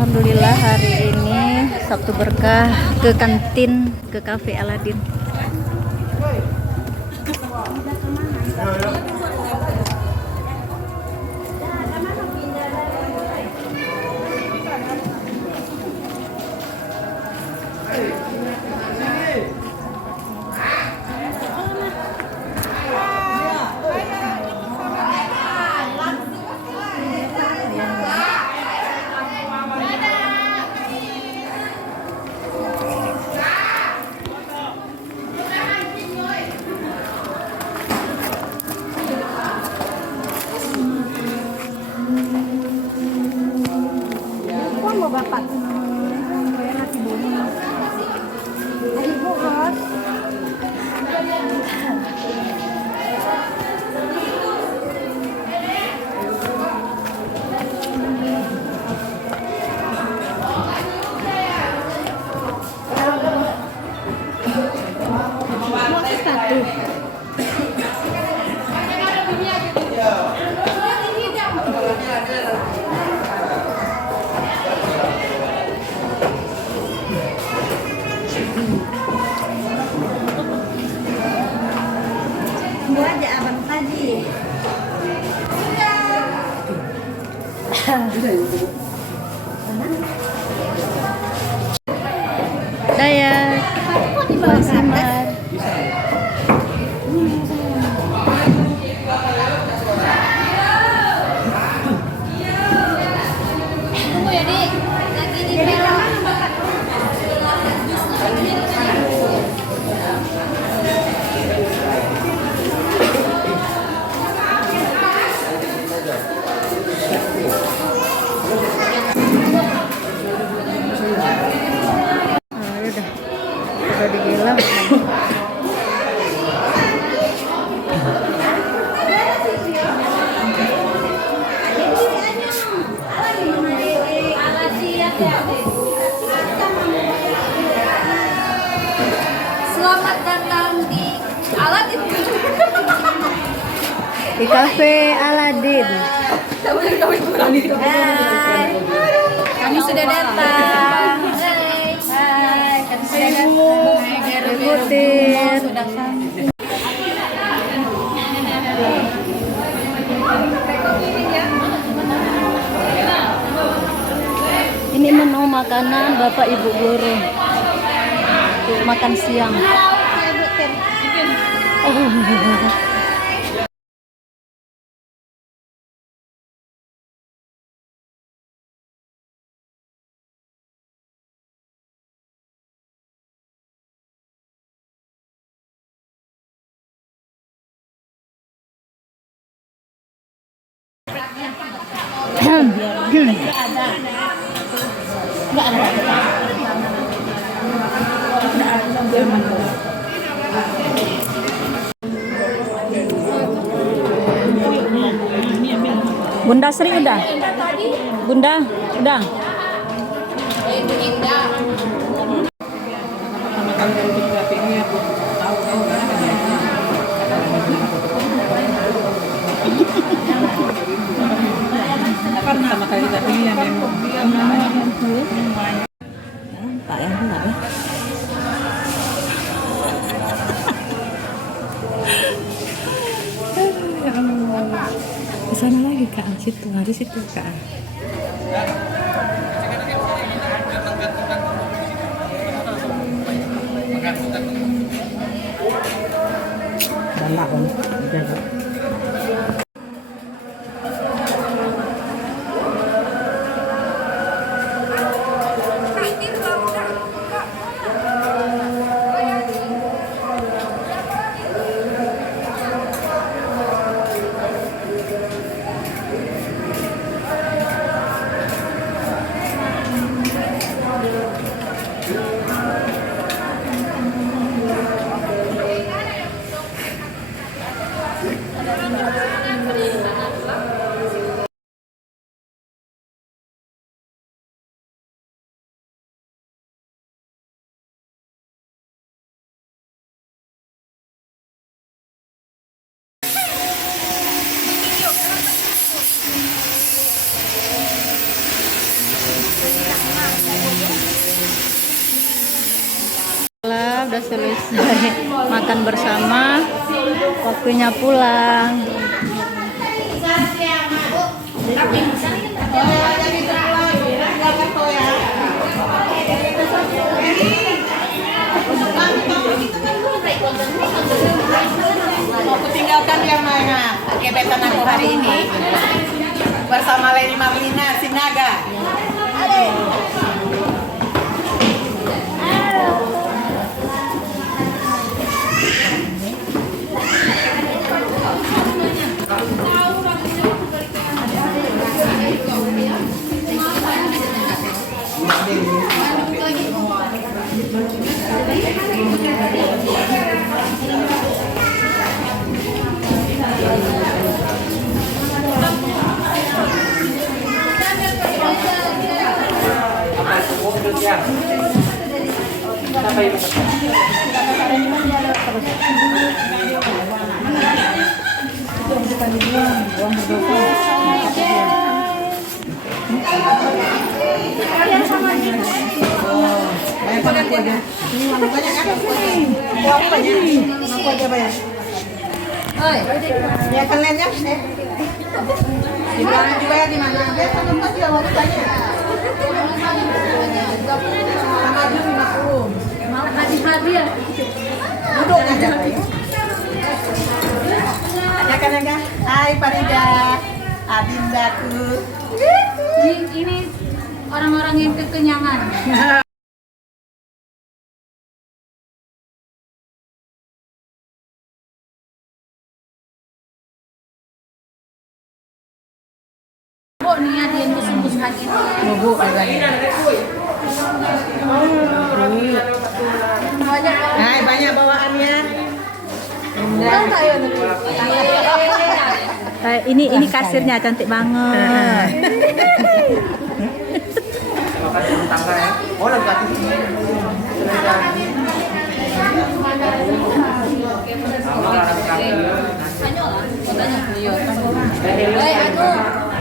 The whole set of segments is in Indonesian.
Alhamdulillah hari ini Sabtu berkah ke kantin, ke Cafe Aladin. Bapak aja abang tadi. Dayak, Simar. Tunggu ya, Dik. Lagi di udah dibilang selamat datang di Aladin, di Cafe Aladin. Hai, kami sudah datang. Hai, kami sudah datang. Ikutin. Ini menu makanan Bapak Ibu guru makan siang. Bunda Sri udah? Bunda udah? Pertama kali tapi yang Pak yang benar ya. Ke sana lagi Kak, situ hari situ Kak. Galak kan. Udah selesai makan bersama, waktunya pulang. Aku tinggalkan yang mana gebetan aku hari ini bersama Leni Marlina Sinaga. Ya kan lainnya dibayar di mana? Dia kan tempat dia waktu tanya. Sama jus 50. Mau hadiah. Duduk aja. Ada kan enggak? Hai Farida, Adindaku. Ini orang-orang yang kekenyangan. Bu, nih dia musuh-musuhan ini. Bubuk agaknya. Hai, banyak bawaannya. Ini kasirnya cantik banget.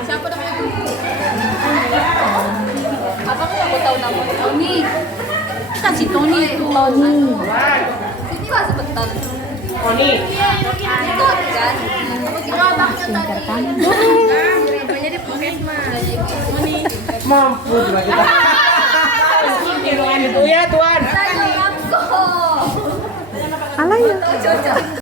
Siapa namanya? Apa aku tahu namanya? Tony. Kan si Tony itu. Tony. Ini lah sebentar. Tony. Itu kan. Kamu kira abangnya tadi. Namanya di Puskesmas. Tony. Mampu juga kita. Itu ya Tuan. Tadi aku. Alah ya. Cocok.